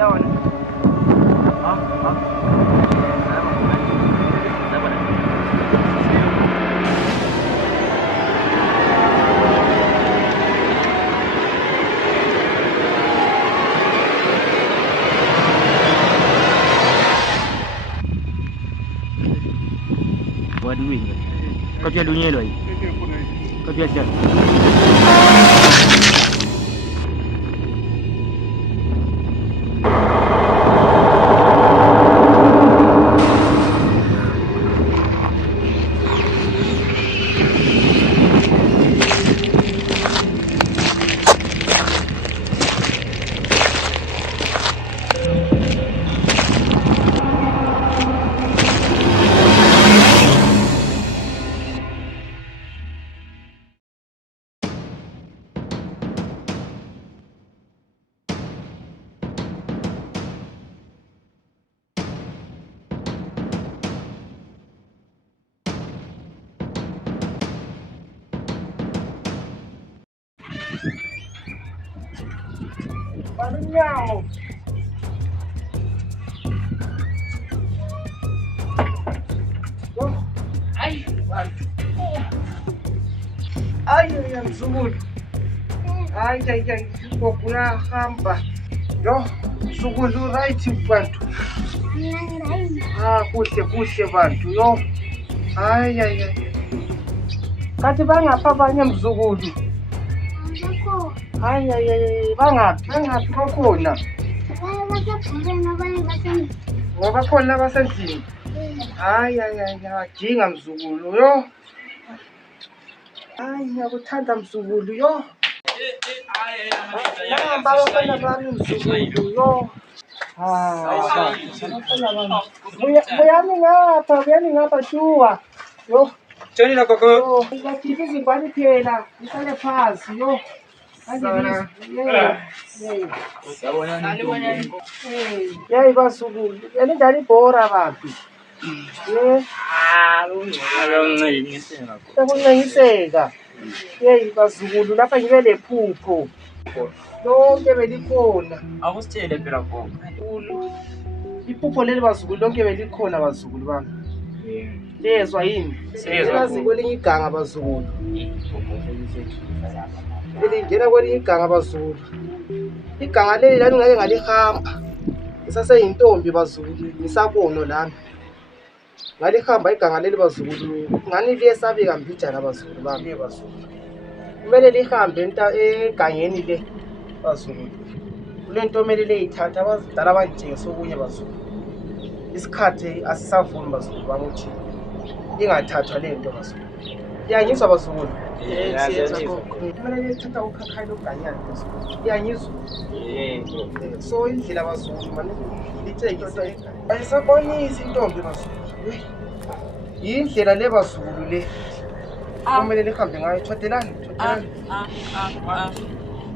Yabona. Buat duit ke? Kau jual dunia dulu. Kau jual. Banyak. Ay, yang sungguh. Ay, popular hamba. Yo, sungguh right bantu. Kuhle bantu. Yo. Ay. Kati bangapha abanye mzukulu. Ay, bangaphi bakhona. Ngoba khona abasendlini. Ay, jinga mzukulu yo. Ay, ngiyakuthanda mzukulu yo. Hamba abafana bami mzukulu yo. Buyani ngapha shuwa. Yo. Johnny na gogo. Ngakhipha izingwane phela, isale phansi yo. Yey basukulu, yalindala ibhora bantu. Sekuncengiseka. Yey basukulu, lapha ngibe lephupho. Lonke belikhona. Akusitshele phela gogo. Iphupho leli basukulu lonke belikhona basukulu bami. Lezwa yini? Sezwa kwelinye iganga basukulu. Elingena kwelinye iganga basukulu. Iganga leli lani ngake ngalihamba. Ngisaseyintombi bazukulu, ngisabono lami. Ngalihamba iganga leli bazukulu, ngani liyesabeka mbijana bazukulu bami bazukulu. Kumele lihambe egangeni le bazukulu. Kule nto mele leyithatha abazidala bangitshengisa okunye bazukulu. Isikhathi asisavumi bazukulu bami uthi ingathathwa le nto bazukulu. Iyangizwa bazukulu? Kumele liyithatha ukhakhayi loganyana bazukulu. Iyangizwa? So indlela bazukulu manje litshengisa ayisabonisi intombi bazukulu. Yindlela le bazukulu le. Kumele lihambe ngayo. Thodelani.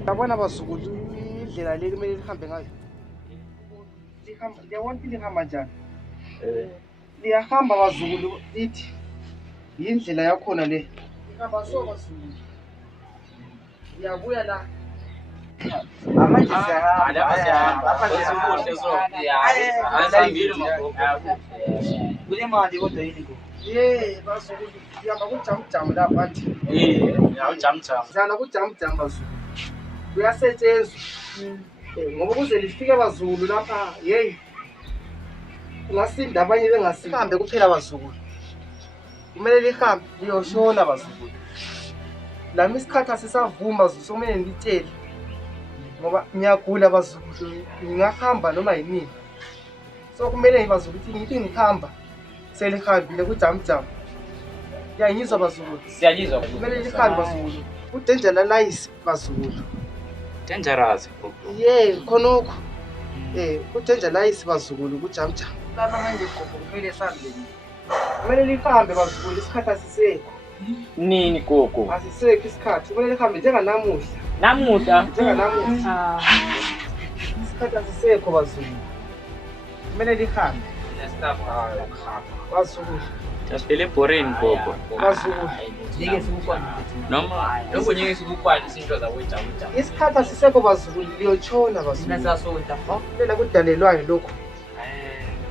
Yabona bazukulu indlela le kumele lihambe ngayo. Liyabona lihamba njani? Liyahamba bazukulu lithi yindlela yakhona le. Lihamba so bazukulu. Liyabuya la. Amanje kule mali kodwa yini ko? Bazukulu lihamba kujamjamu lapha athi. Awujamjam. Zana kujamjamu bazukulu. Kuyasetshenzwa. Ngoba kuze lifike bazukulu lapha, hey. Kungasinda abanye bengasindi. Hambe kuphela bazukulu. Kumele lihambe liyoshona bazukulu. Lami isikhathi asisavuma somele ngitshele. Ngoba ngiyagula bazukulu, ngingahamba noma yini. So kumele ngibazukulu ukuthi ngithi ngihamba selihambile kujamjam. Yangizwa bazukulu. Siyalizwa. Kumele lihambe bazukulu. Udangerous bazukulu. Dangerous gogo. Khonokho. Udangerous bazukulu kujamjam. Lapha manje gogo kumele sambeni. Kumele lihambe bazukulu isikhathi asisekho. Nini gogo? Asisekho isikhathi. Kumele lihambe njenganamuhla. Namuhla. Njenganamuhla. Isikhathi asisekho bazukulu. Kumele lihambe. Bazukulu. Tasipele boring gogo. bazulu. Ngeke sikukwane. Noma Lokho ngeke sikukwane izinto zakwethu. Isikhathi asisekho bazulu liyotshona Thina bazulu. siyasonta. Lela kudalelwayo lokho.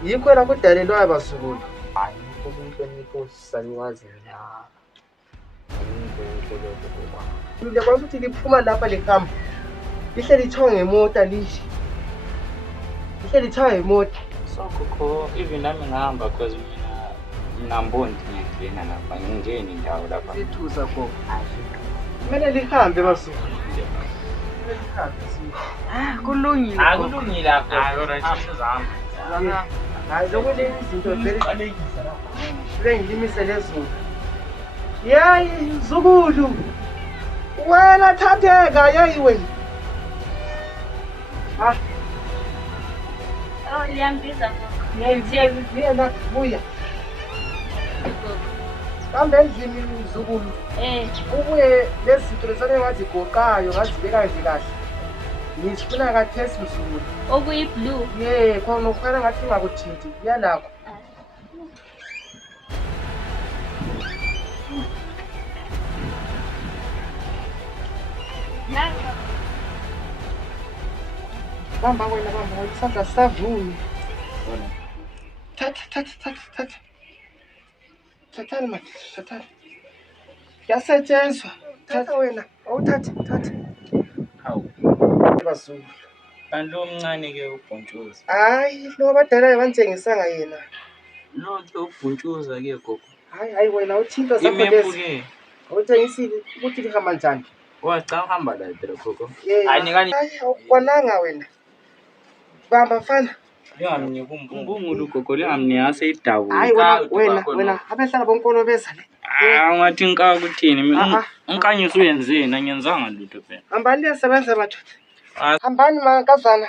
Yikho la kudalelwayo bazulu. Hayi, ukunhlonipho sisalukazi la. Ayikho lokho gogo. Liyakwazi ukuthi liphuma lapha likhamba. Lihle lithonge ngemota lihle. Lihle lithonge ngemota. So gogo, even nami ngihamba because mina mbondi ngiyangena lapha. Ngingeni indawo lapha. Sithusa gogo. Kumele lihambe bazulu. Kumele lihambe sisi. Kulungile. Akulungile lapho. Hayi, alright, sizahamba. Hayi lokule izinto vele ngilimise lezulu. Yayi Zukulu. Wena thatheka yayi wena. Ha, Oh, liyambiza ngiyena buya. Kambe endlini Zukulu. Ubuye lezinto lesane ngathi goqayo ngazibeka nje kahle. Ngifuna kathesi Zukulu. okuyi-blue. Khona ukhona ngathi ngakuthinti kuyalakho. Bamba wena isandla sisavuni. Thatha. Thatha manje, thatha. Yasetshenzwa. Thatha wena, awuthathe. Hawu. Bazulu. Kanti lo mncane ke ubhontshuzwa. Hayi, lo badala banjengisanga yena. Lo ubhontshuzwa ke gogo. Hayi wena uthinta zakho Imephu lezi. ke. Awutshengisile ukuthi lihamba njani. Wacha uhamba la phela gogo. Hayi awukwananga wena. Bamba mfana. Lingamniki umbungulu gogo, lingamniyase idabu. Hayi wena abehlala bonkolo beza le. Ngathi inka kuthini? Unkanyiso uyenzeni? Angiyenzanga lutho phela. Hambani liyasebenza madoda. Hambani mankazana.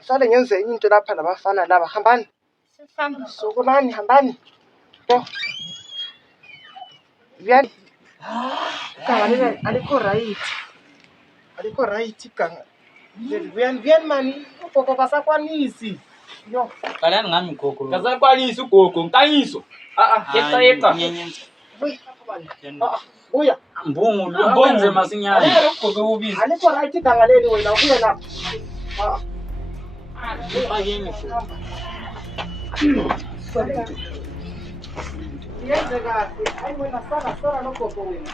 Sale ngenze into lapha labafana laba. Hambani. Sifamba. Sukumani hambani. Bo. Viyani. Kanga alikho right. Alikho right iganga. Viyani mani. Ugogo kasakwanisi. Yo. Kalani ngami gogo. Kasakwanisa ugogo, nkanyiso. Yeqa. Buya. Mbungulu akwenze masinyane. Ugogo ubisi. Alikho right iganga leli wena ubuye lapha. Akeni futhi. Yenze kahle. Hayi wena saka nogogo wena.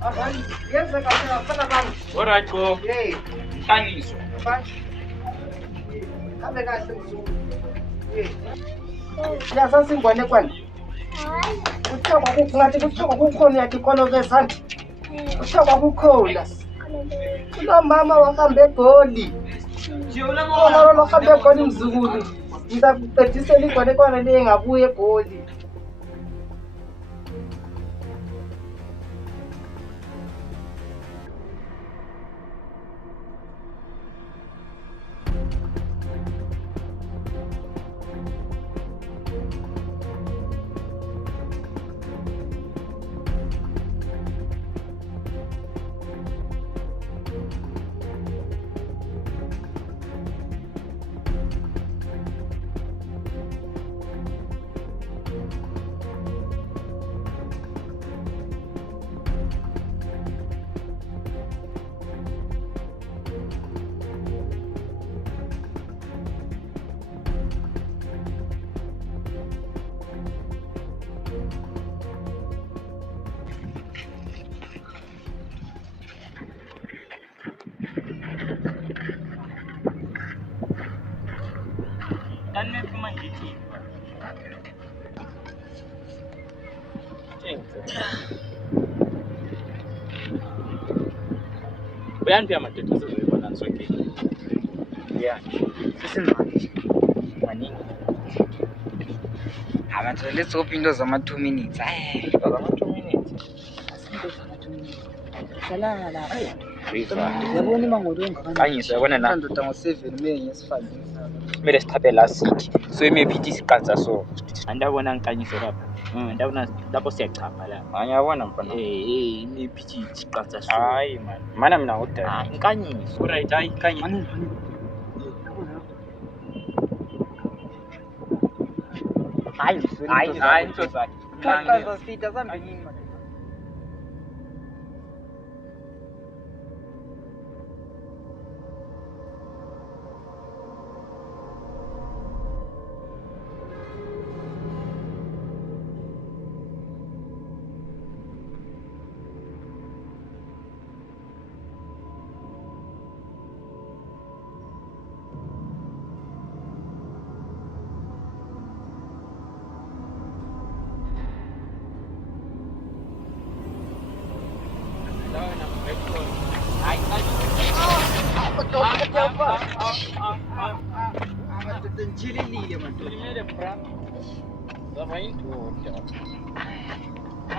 Hayi yenze kahle afana bani. Alright go. Nkanyiso. Kambe kahle mzulu. Yasazi ingwane kwani. Uthaba kungathi kuthaba kukhona yakikolo kezandla. Uthaba kukhona. Kulo mama wahambe egoli. Lo wahambe egoli mzukulu. Ngizakuqedisela ingwane kwana le engabuye egoli. Uyan pia madoda zozoyibona zonke. Yeah. Sesimanje. Maningi. Abantu let's hope into zama 2 minutes. Zama 2 minutes. Asinto zama 2 minutes. Salala lapha. Yabona imangolo ongakani. Kanyise yabona na. Ndoda ngo7 mele ngesifazane. Kumele sithape la city. So maybe ithi siqanza so. Andabona ngikanyise lapha. Ndabona lapho siyachapha la. Ngiyabona mfana. Maybe ithi siqanza so. Hayi man. Mana mina ngudala. Inkanyise. Alright, hayi inkanyise. Hayi Ntozathi. Kanza sita zambini.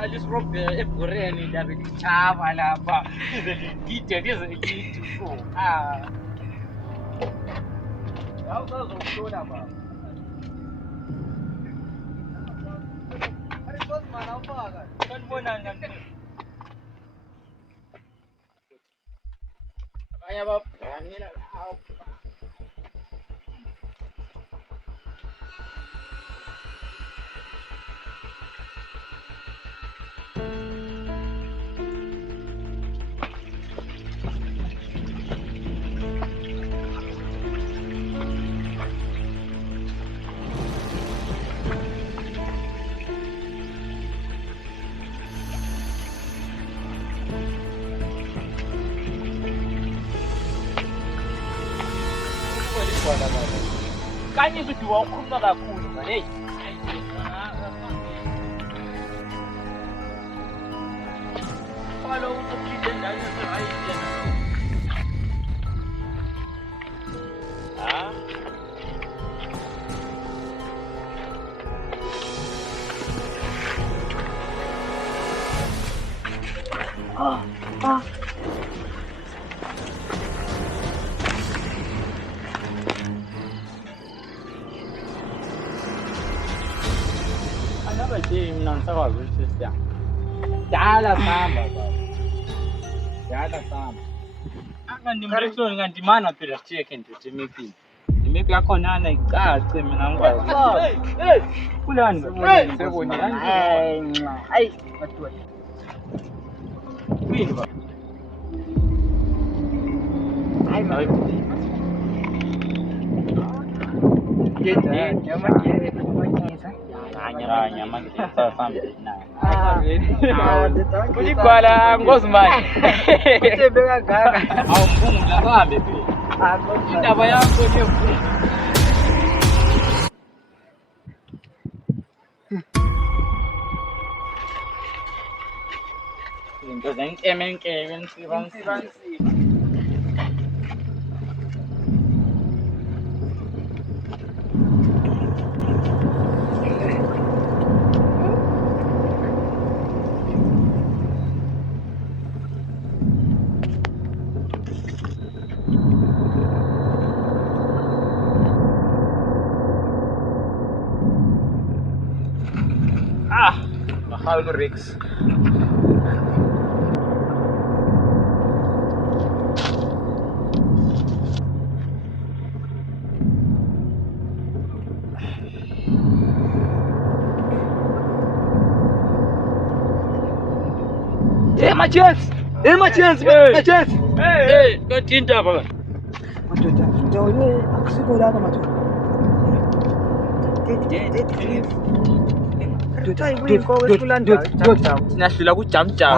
Alisrobhe ebhoreni ndabe lichaba lapha ize ligide lize lithi so awusazokuhlola baba arikozimana ufaka kanibona nami abanye ababhanela kanye ukuthi wawukhuluma kakhulu man hey follow the people that is right Angabathi mina ngisakwazi ukuthi siya. Dala samba baba. Dala samba. Akandimreksoni kanti mana phela check nje maybe. Maybe akhona ana icace mina ngikwazi. Hey, kulani seboni. Hayi, batwa. Kwini baba. Hayi. Nyama kita sampai Kulikwala ngozimani. Utembeka gaga. Awumbungula kambe phi. Indaba yakho ngemvu. Into zenkemenkeme nsibansi. Mahal Rex. My chance. Hey, katinda baba. Madoda, ndio akusiko la kama tu. Sinahlula kujamjam.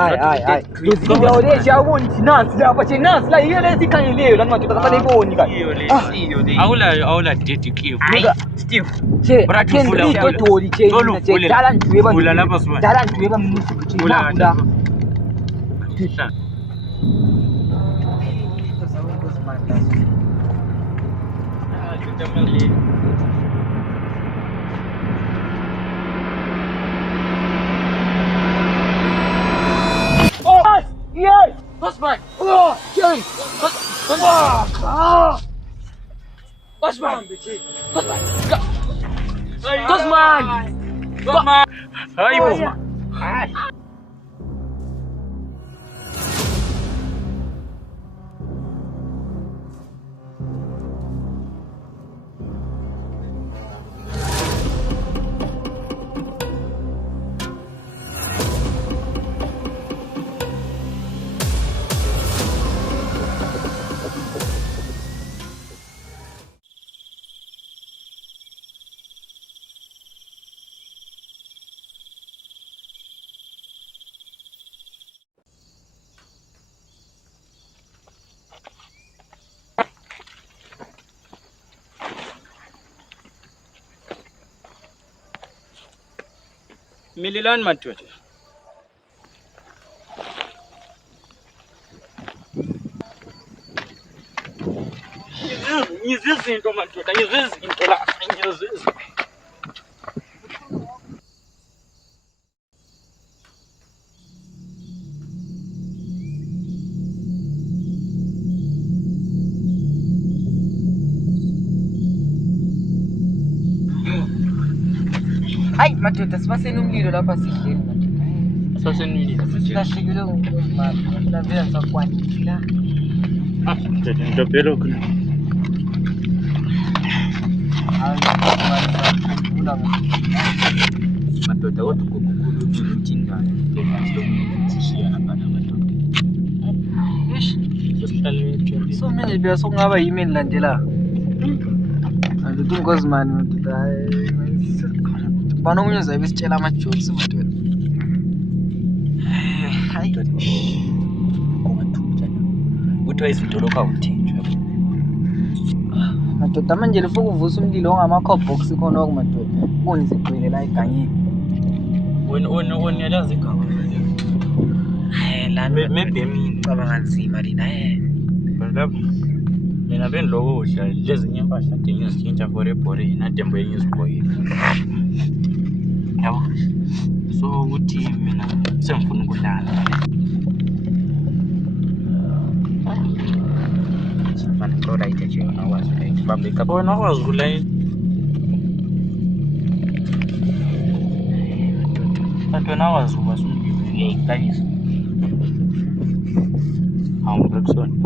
Awula dead cliff. Steve. Vula lapha sibona. Yes! Osman! Oh, Jerry! Osman! Hai Osman! Mililani madoda. Ngizizinto madoda, ngizizinto la, ngizizinto. Hayi madoda sibasenomlilo lapha sidleni madoda. Sasenilile. Silahlekile ngomali. Lavela sakwanile la. Ndoda phela khona. Madoda kodwa ukukhulu uthindana ngesishiya lapha madoda. Eish. So manje bese kungaba yimi engilandela. Angithi ngozi mani madoda. Bana omunye uzabe esitshela ama-jokes madoda. Hayi. Kungathuja la. Kuthiwa izinto lokho awuthenjwa. Madoda manje lifuka uvusa umlilo ongama-cobbox khona okumadoda. Kunizigcwele la egangeni. Wena yalazi igama nje. La maybe ngicabanga nzima lina Lapha. Mina bendiloko udla lezinye impahla ade ngizitshintsha for ebhore nadembo engizigqokile. Yabo. So ukuthi mina sengifuna ukudlala. Sifana ngola iteje yona wazi ukuthi bambe ikapho. Wena wazi ukula. Kanti wena wazi ukwazi umlilo ekayisa. Hawu Brexon.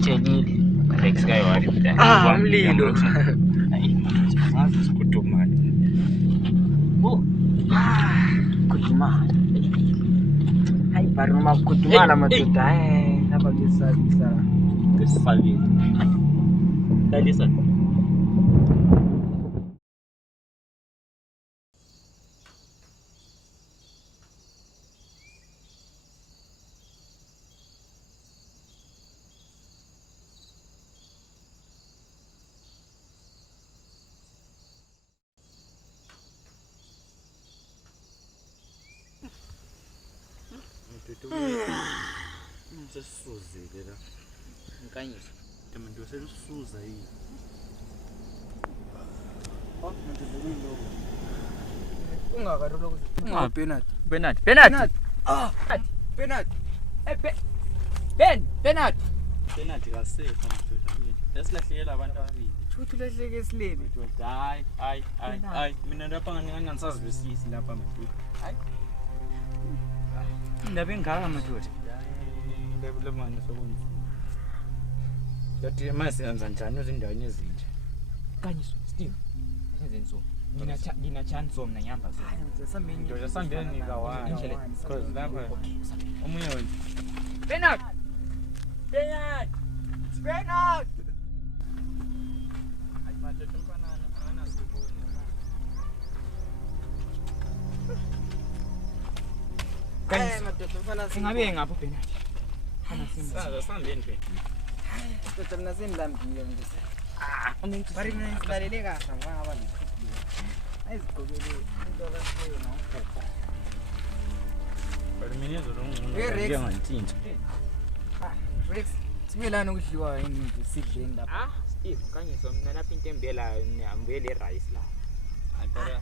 Thenile. Rex guy wali mdala. umlilo. Hayi, ngazi sikudumana. Kudumala. Hayi bari noma kudumala madoda lapha ngesabisa. Ngesifalile. Dalisa. Sesuzile la. Nkanyisa. Temuntu selusuza yini? Ungakarolo ukuthi Bernard. Bernard. Ah, Bernard. Bernard. Bernard kasefa madoda mina. Lesilahlekela abantu ababili. Futhi lahleke esileni. Hayi. Mina lapha nganisazi besisi lapha madoda. Hayi. Indaba engaka madoda. Ndabula manje sokunzima. Yathi mase yenza njani ezindaweni ezinje? Kanyiso, Steve. Asenzeni so. Ngina chance mina ngihamba so. Ndoda sambeni kawa. Cause lapha omunye wena. Bernard. Hayi madoda mfana ana siboni. Kanyiso madoda mfana Singabe ngapho Bernard. Sasa sambeni phela. madoda mina senilambile nje. Bari mina silalele kahle ngaba ngikho. Ayizigqokele into akasiyona uphupho. Bari mina izolungcono. Rex. Ngiyanganthinta. Rex, simelana ukudliwa yini nje sidleni lapha. Steve, kanyiso mina lapha into embela ngihambuye le rice la. Antara.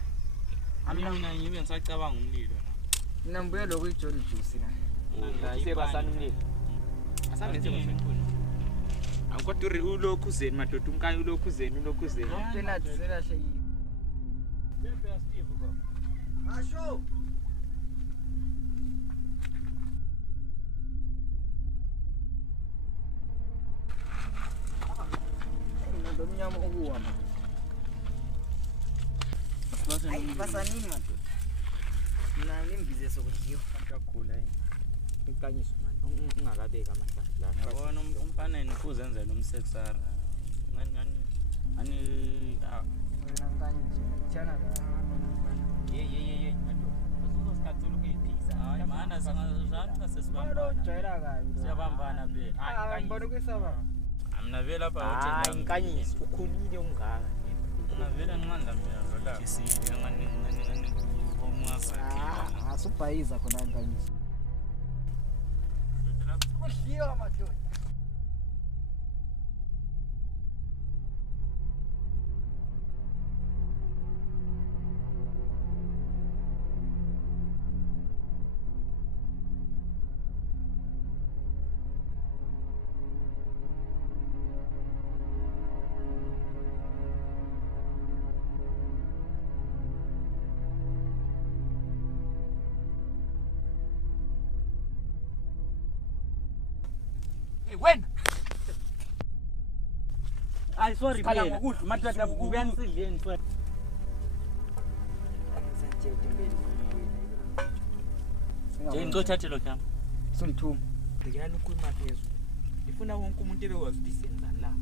Mina ngibe ngisacabanga umlilo na. Mina ngibuye lokho iJolly Juice la. Sebasana umlilo. Asambenze mkhulu. Akwathi ulokhu zeni madoda umkanye ulokhu zeni. Bernard selahlekile. Phela Steve ko. Asho. Ndomnyama okuhamba. Hayi basanini madoda. Mina nimbize sokudliwa. Kakhulu yini. Ikanyiso manje ungakabeka amahlandla la. Yabona umfana nifuze enzele umsexara. Ngani Wena nkanyiso. Tshana la. ye madoda. Asizosikhathula ukuyiphisa. Hayi mana singazana sesibambana. Jayela kabi. Siyabambana be. Hayi ngibona kwesaba. Mina vela lapha Hayi nkanyiso ukhulile ungaka. ngavela nqanda mina lo la isile ngani omasa asubhayiza khona nkanyisa kudliwa madoda wena ay sorry mina madoda uyangisidleni sorry Jane ngothathe lo khama sungithuma dekelani ukukhuluma phezulu ngifuna wonke umuntu ebekwazi ukuthi senzani la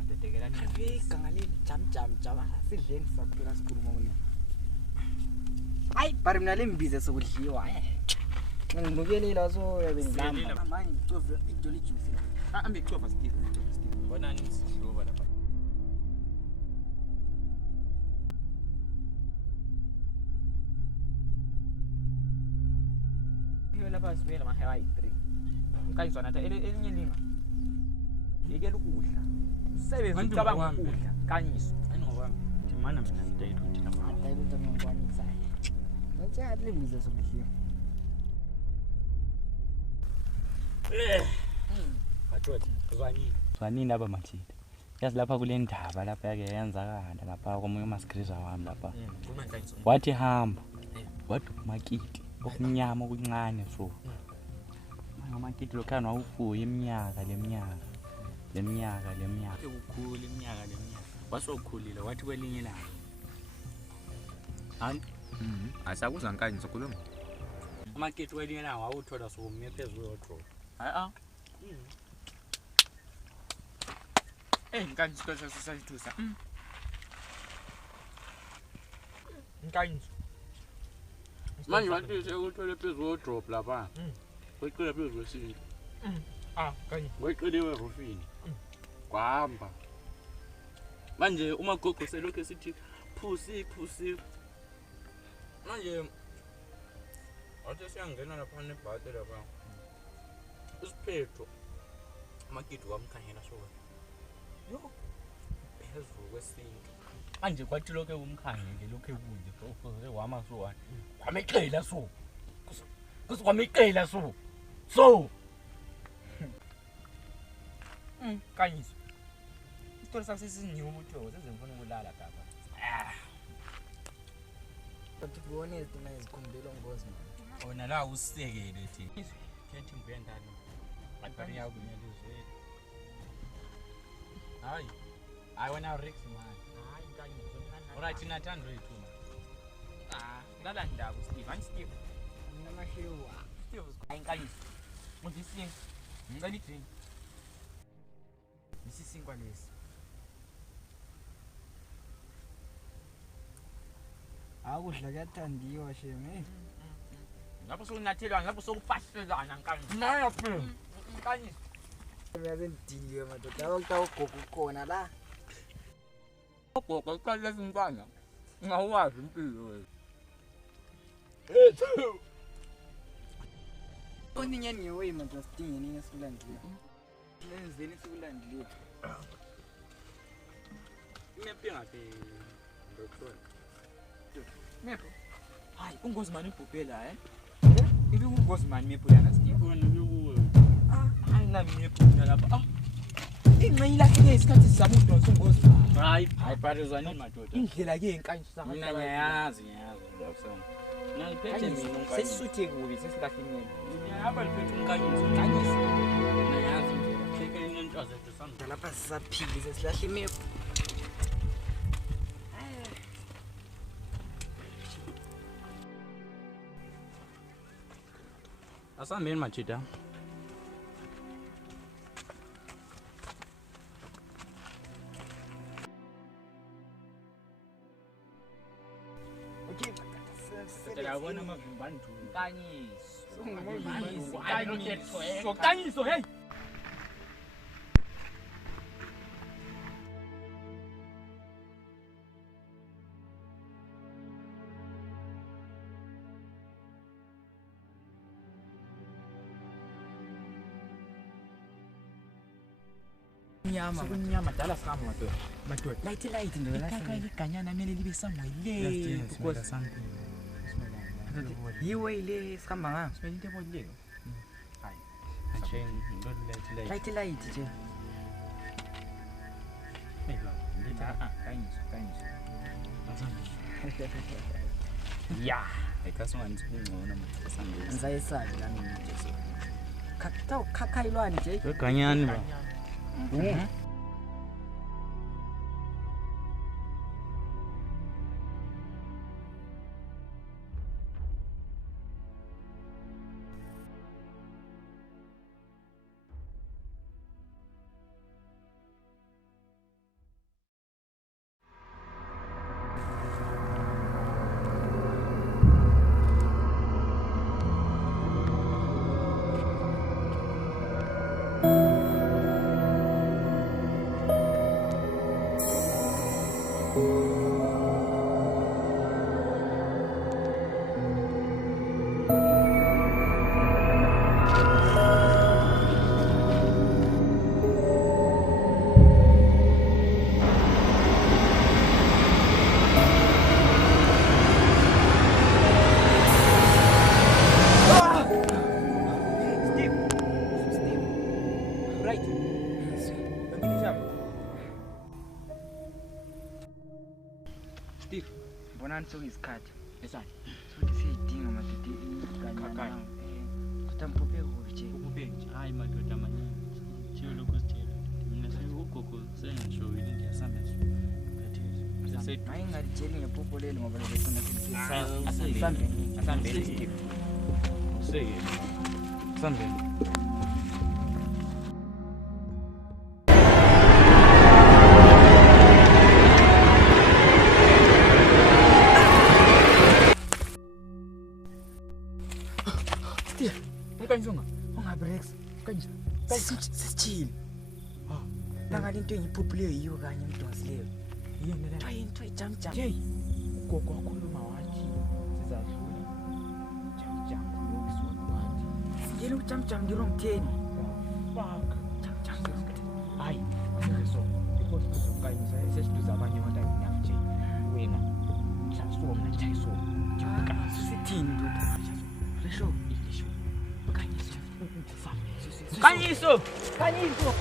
adedekelani igangale jam sidleni saphela sikhuluma mina hayi bari mina lembize sokudliwa nginukelela so yabe ngilamba manje ngicove idoli juice ambe kucofa Steve bona nisidluba lapha lapha sibela mahewa yi3 ukayizwa nathi elinye linga yekela ukudla usebenza ucabanga ukudla kanyiso ayingokwami nje mana mina ngidayile uthi lapha adayile uthi ngikwanisa ngathi lembize sokudliwa Bathoti zwanini laba mathida yazi lapha kule ndaba lapha yake yenzakala lapha komunye umaskriza wami lapha wathi hamba wathi umakiti okunyama okuncane so umakiti lokhana wawufuya iminyaka leminyaka ekukhulu iminyaka wasokhulile wathi kwelinye ilanga hani asakuza nkani sokhuluma umakiti kwelinye ilanga wawuthola sokume phezulu yodro nkani sikose sisayithusa nkani manje wathi sekuthole phezulu drop lapha weqela phezulu wesini kanye weqeliwe rufini kwahamba manje umagogo selokho esithi phusi manje wathi siyangena lapha nebhate lapha isiphetho amakiti wamkhanyela so yo phezulu kwesinto manje kwathi lokho umkhangele lokho ekunje wama so wani kwameqela so kwameqela so kanyisa isitolo sakho sesinyuka ukuthi sezimfuna ukulala gaba but ubone thina izikhumbelo ngozi ona la usekele thi kethi ngibuye ndani bari yakho nyalizwe hayi wena Rex man hayi nkanyisa alright nathanda uyithuma lala ndaba Steve Steve namashewa Steve hayi nkanyisa mudisi ngicela idrink isisinkwa lesi akudla kuyathandiwa sheme lapho sokunathelwana lapho sokufahlelana nkanyisa nayo phela nkanyisa uyazendiliwe madoda awugogo khona la ogogo qala lezinkwana ngawazi impilo wena oninye niwe madoda sidingeni esikulandile lenzeni esikulandile imephi ngabe ndokhona mepho hayi ungozimani ibhubhela ibe ungozimani mepho yana Steve wena nikuwe hayi nami mepho mina lapha ingcenye lahleke isikhathi sizama udonsa ungozimani hayi parizwani madoda indlela ke enkanyisa mina ngiyayazi ngiyabusana naliphethe mina sesisuthe kubi sesilahlekile ngiyaba liphethe unkanyisa ngiyayazi indlela cheke into zethu sami lapha sisaphili sesilahle imepho asambeni machita okay yabona amavimbani tu kanyiso kanyiso hey sokunyama sokunyama dala sikama madoda light ndo la kaka iganyana mele libe somewhere le because yiwe ile sikhamba nga smell into ebonile hayi light nje ya ekasongangcono ngizayesabi la mina nje so khakha ilwani nje eganyani ba bonani sokuyisikhathi esani sokuthi siyidinga madoda Kaka. kutampope kuphi nje ukube nje hayi madoda amaningi thiyo lokhu sithela mina ugogo sengishoyile nje asamezwe hayi ngalitsheli ngephupho leli ngoba lezofuna asambeni Steve useke sambeni ukanyisonga ungabrex kanje sisichile nangali into engiphuphileyo yiyo kanye emdonsileyo yini le into ejamjam hey ugogo wakhuluma wathi sizadlula jam yokuzokwathi ngiyela ukujamjam ngirongitheni fuck jam hayi so because uzokanyisa sesiduza abanye abantu nje wena mhlawumbe mina chayiso ngibika sithini ndoda lesho kanyiso kanyiso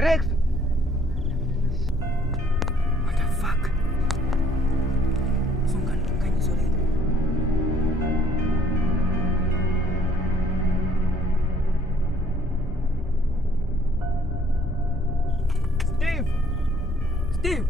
Rex what the fuck songani kanyiso le Steve Steve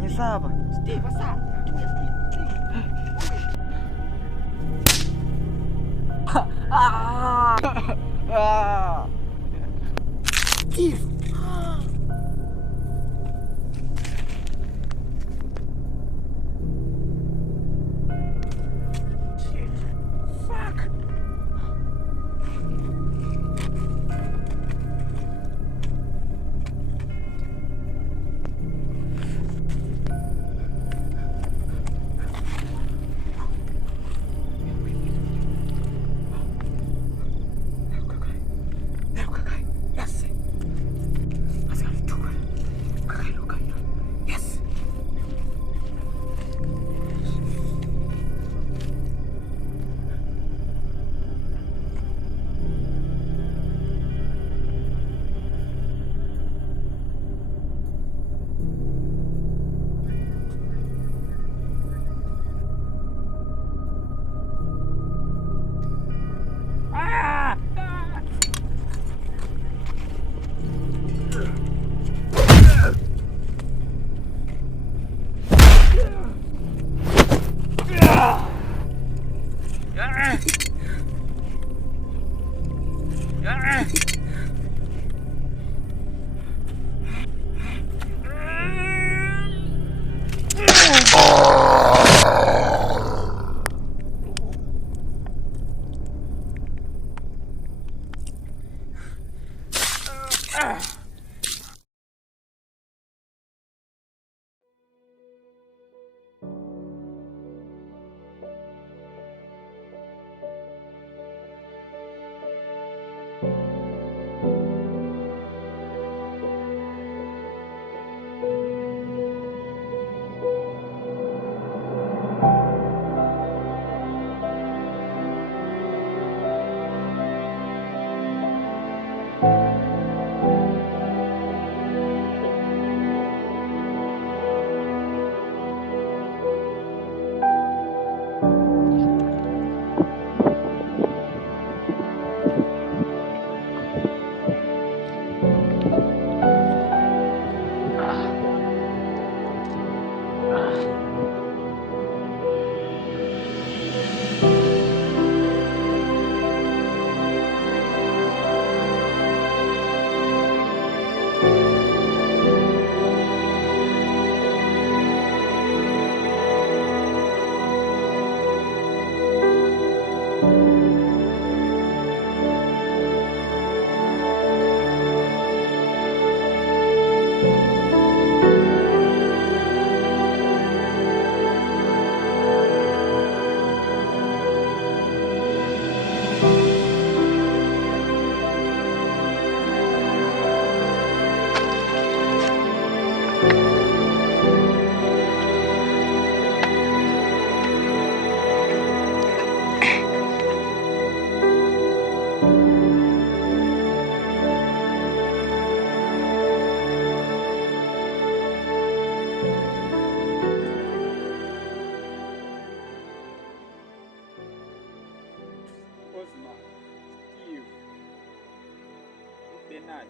Nie saba. Steve, what's up? Steve. Fuck. Yes. Let's go to it. Yes. Bernard.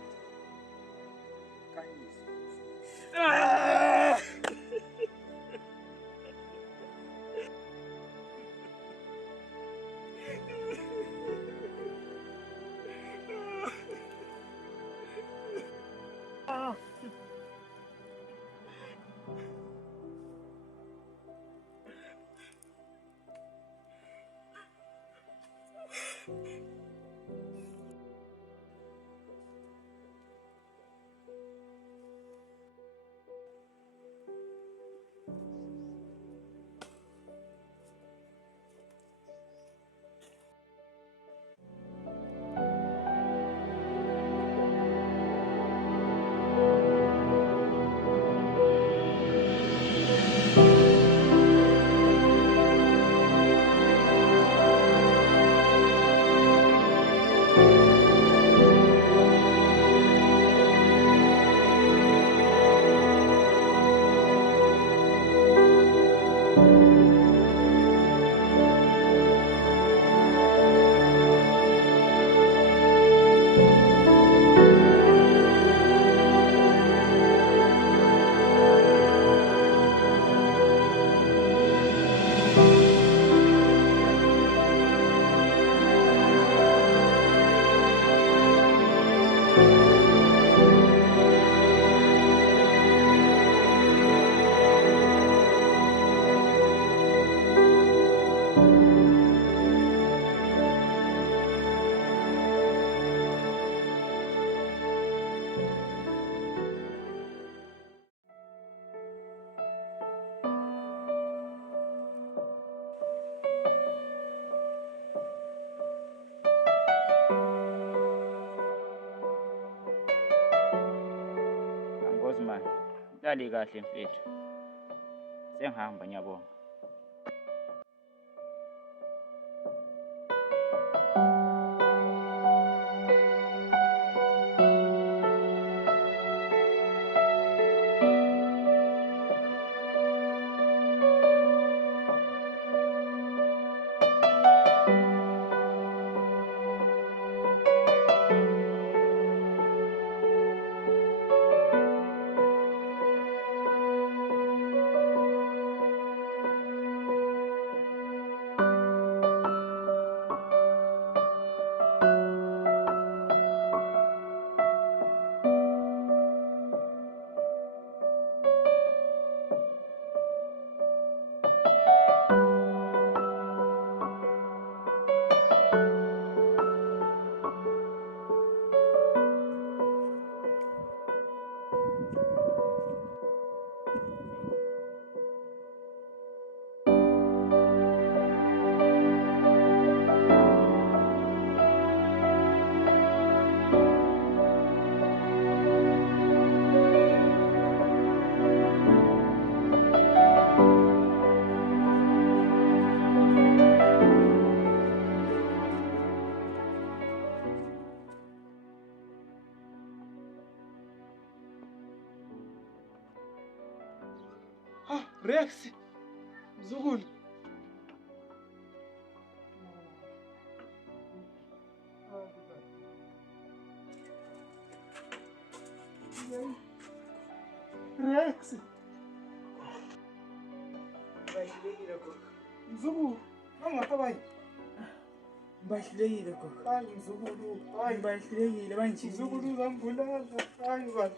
Lali kahle mfethu. Sengihamba ngiyabonga. Rex, mzukulu. Rex. Mzukulu, angafabayi. Bahlekile gogo. Hayi mzukulu, hayi Bahlekile manje. mzukulu uzambulala. Hayi bani.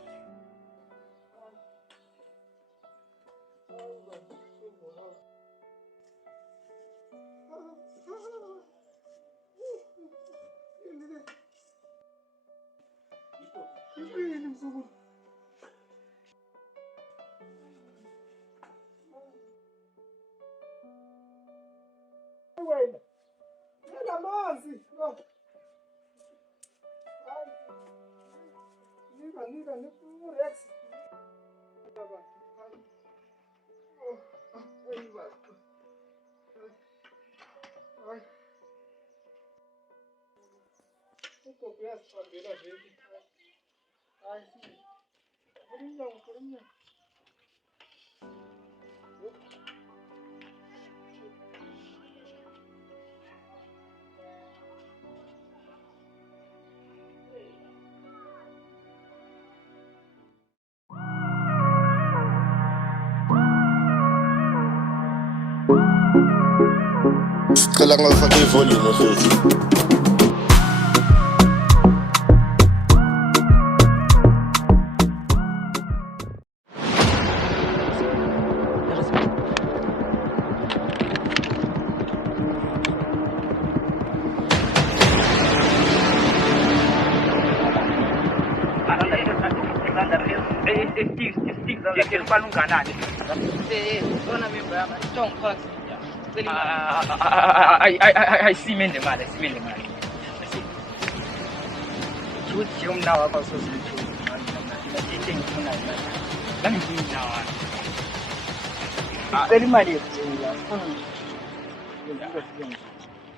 Wena. Yena manzi. Nika Rex. Sicela ngafaka ivolume mfethu. Simende mali. Chuthi umna wakho sosithu. Ngithe ngifuna imali. Nganginawa. Cela imali yethu.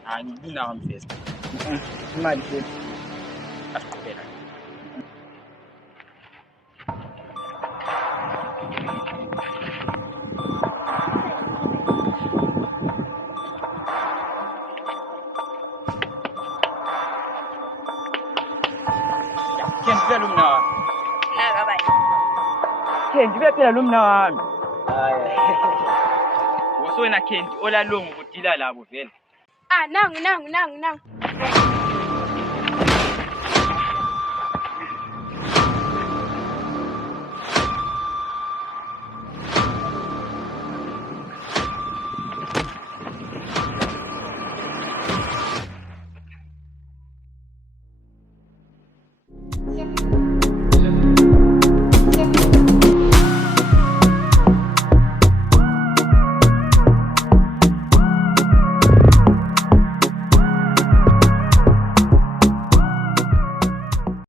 Hayi nginawa mfethu. Imali yethu. Asiqhubela. Phela umna. Naka bye. Kendi phela lo mna wami. Hayi. Woswena Kendi olalongo kudila labo vele. Nangu.